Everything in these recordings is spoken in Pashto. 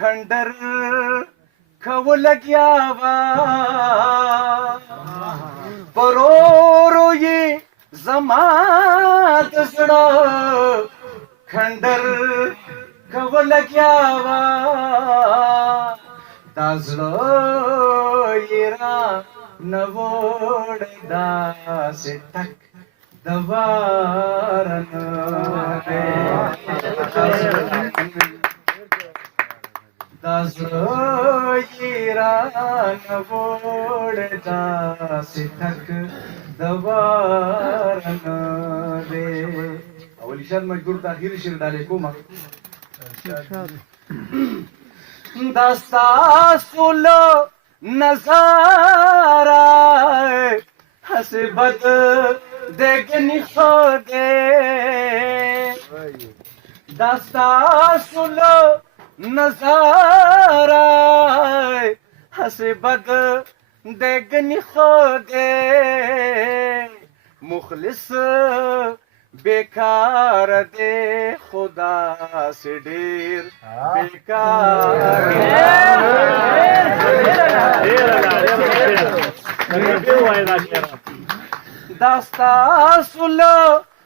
खंडर खो लग्या वा परोरो ये जमात जड़ा खंडर खो लग्या वा ताजलो येरा नवोड दासे टक दवारन दे ताजलो येरा नवोड दासे टक दवारन दे अवली शान मजबूर ताहिर शिर डाले कोमा दस्ता सुलो नजारा हसे बद देखनी खोदे दस्ता सुलो नजारा हसे बद देखनी खोदे मुखलिस बेकार दे खुदा से ढेर बेकार दास्ता सुलो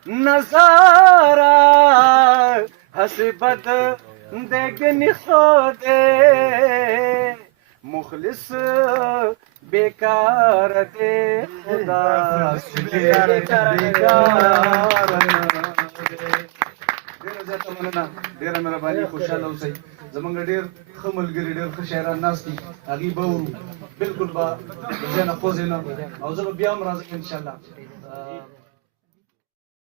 नजारा हसे बद देखनी खोदे मुखलिस बेकार दे खुदा से ढेर बेकार ډیره مهرباني خوشاله اوسئ زمونږ ډیر ښه ملګري ډیر ښه شاعران ناست دي هغوی به بالکل به ځای نه خوځې نه او زه به بیا هم راځم انشاءالله